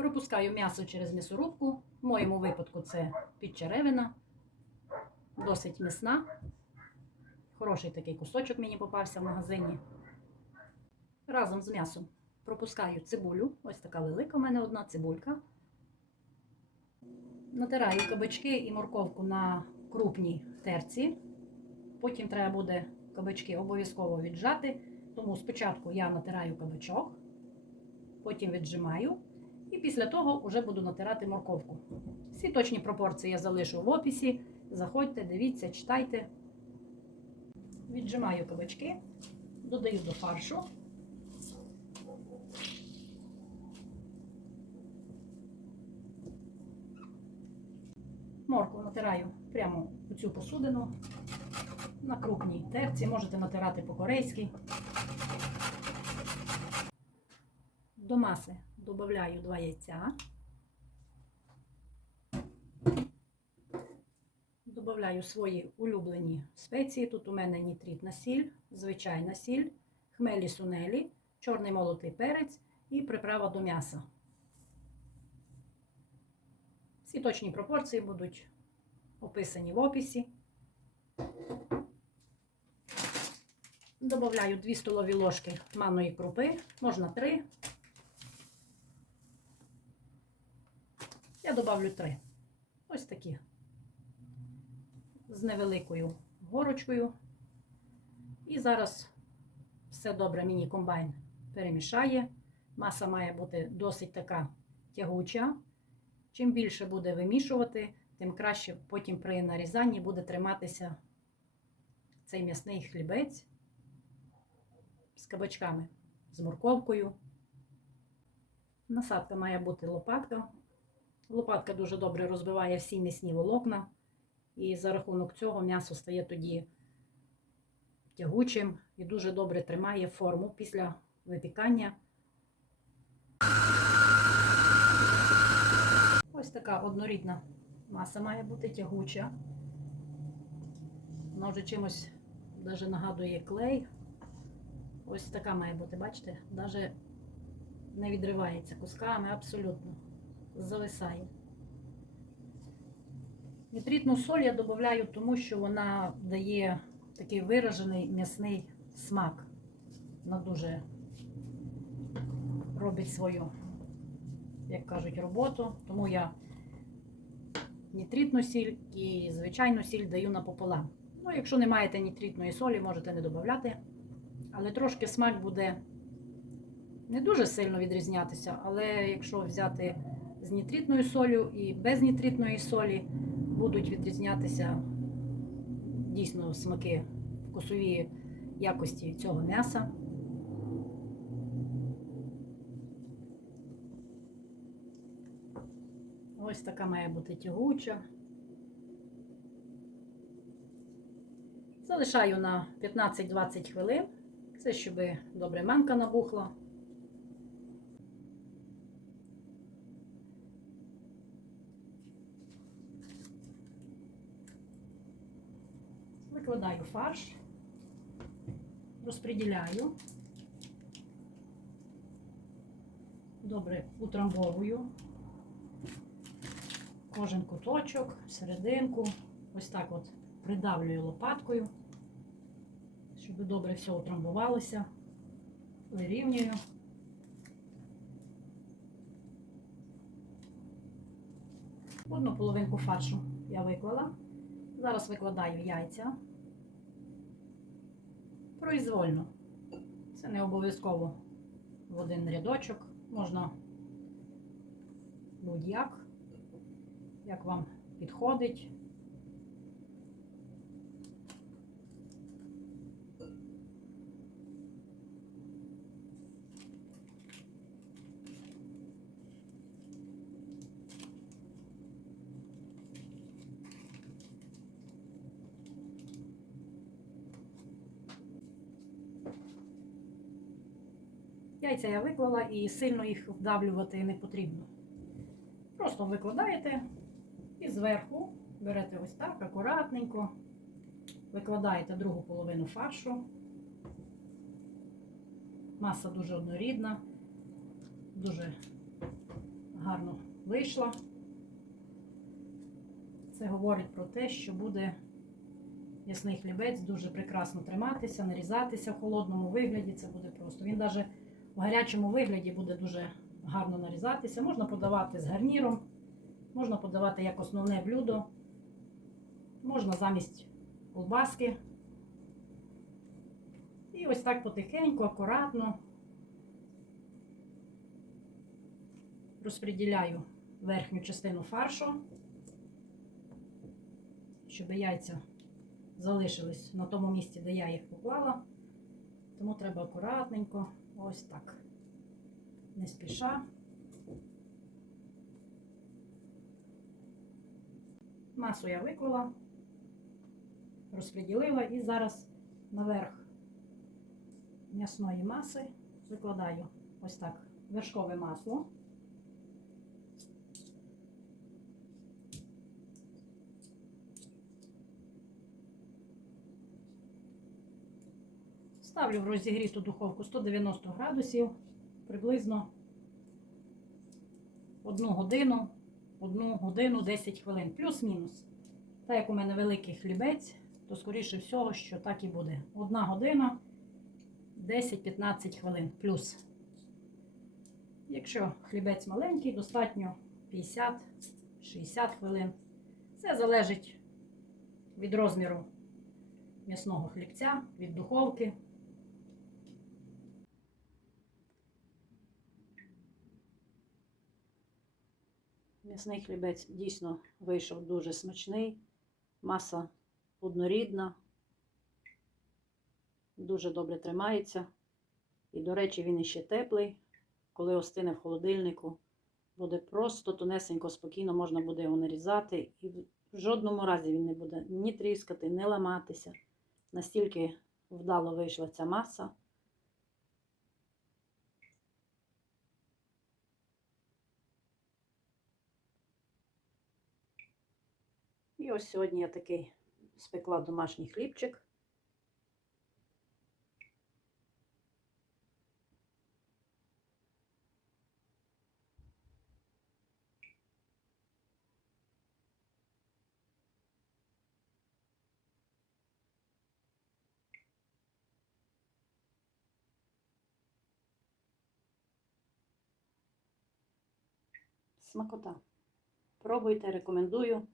Пропускаю м'ясо через м'ясорубку. В моєму випадку це підчеревина, досить м'ясна. Хороший такий кусочок мені попався в магазині. Разом з м'ясом пропускаю цибулю. Ось така велика у мене одна цибулька. Натираю кабачки і морковку на крупній терці. Потім треба буде кабачки обов'язково віджати. Тому спочатку я натираю кабачок, потім віджимаю. І після того вже буду натирати морковку. Всі точні пропорції я залишу в описі. Заходьте, дивіться, читайте. Віджимаю кабачки, додаю до фаршу. Моркву натираю прямо у цю посудину на крупній терці. Можете натирати по-корейськи. До маси додаю 2 яйця. Добавляю свої улюблені спеції. Тут у мене нітритна сіль, звичайна сіль, хмелі сунелі, чорний молотий перець і приправа до м'яса. Всі точні пропорції будуть описані в описі. Добавляю 2 столові ложки манної крупи, можна 3. Я добавлю 3. Ось такі. З невеликою горочкою. І зараз все добре мені комбайн перемішає. Маса має бути досить така тягуча. Чим більше буде вимішувати, тим краще потім при нарізанні буде триматися цей м'ясний хлібець з кабачками, з морковкою. Насадка має бути лопатка. Лопатка дуже добре розбиває всі м'ясні волокна, і за рахунок цього м'ясо стає тоді тягучим і дуже добре тримає форму після випікання. Ось така однорідна маса має бути тягуча. Вона вже чимось навіть нагадує клей. Ось така має бути, бачите? Навіть не відривається кусками абсолютно. Зависає. Нітритну соль я додаю, тому що вона дає такий виражений м'ясний смак. Вона дуже робить свою, як кажуть, роботу. Тому я нітритну сіль і звичайну сіль даю напополам. Ну, якщо не маєте нітритної солі, можете не додати. Але трошки смак буде не дуже сильно відрізнятися. Але якщо взяти з нітритною солью і без нітритної солі, будуть відрізнятися дійсно смаки вкусові якості цього м'яса. Ось така має бути тягуча. Залишаю на 15-20 хвилин. Це щоб добре манка набухла. Викладаю фарш, розподіляю, добре утрамбовую кожен куточок, серединку, ось так от придавлюю лопаткою, щоб добре все утрамбувалося, вирівнюю. Одну половинку фаршу я виклала. Зараз викладаю яйця. Произвольно. Це не обов'язково в один рядочок. Можна будь-як, як вам підходить. Яйця я виклала і сильно їх вдавлювати не потрібно. Просто викладаєте і зверху берете ось так, акуратненько, викладаєте другу половину фаршу. Маса дуже однорідна, дуже гарно вийшла. Це говорить про те, що буде м'ясний хлібець дуже прекрасно триматися, нарізатися в холодному вигляді. Це буде просто. Він навіть у гарячому вигляді буде дуже гарно нарізатися. Можна подавати з гарніром, можна подавати як основне блюдо, можна замість колбаски. І ось так потихеньку, акуратно розподіляю верхню частину фаршу, щоб яйця залишились на тому місці, де я їх поклала. Тому треба акуратненько, ось так, не спіша. Масу я виклала, розподілила і зараз наверх м'ясної маси викладаю ось так вершкове масло. Ставлю в розігріту духовку 190 градусів приблизно 1 годину, 1 годину 10 хвилин, плюс-мінус. Так як у мене великий хлібець, то скоріше всього, що так і буде. 1 година 10-15 хвилин плюс. Якщо хлібець маленький, достатньо 50-60 хвилин. Це залежить від розміру м'ясного хлібця, від духовки. М'ясний хлібець дійсно вийшов дуже смачний, маса однорідна, дуже добре тримається. І, до речі, він іще теплий. Коли остине в холодильнику, буде просто тонесенько, спокійно можна буде його нарізати. І в жодному разі він не буде ні тріскати, ні ламатися. Настільки вдало вийшла ця маса. І ось сьогодні я такий спекла домашній хлібчик. Смакота. Пробуйте, рекомендую.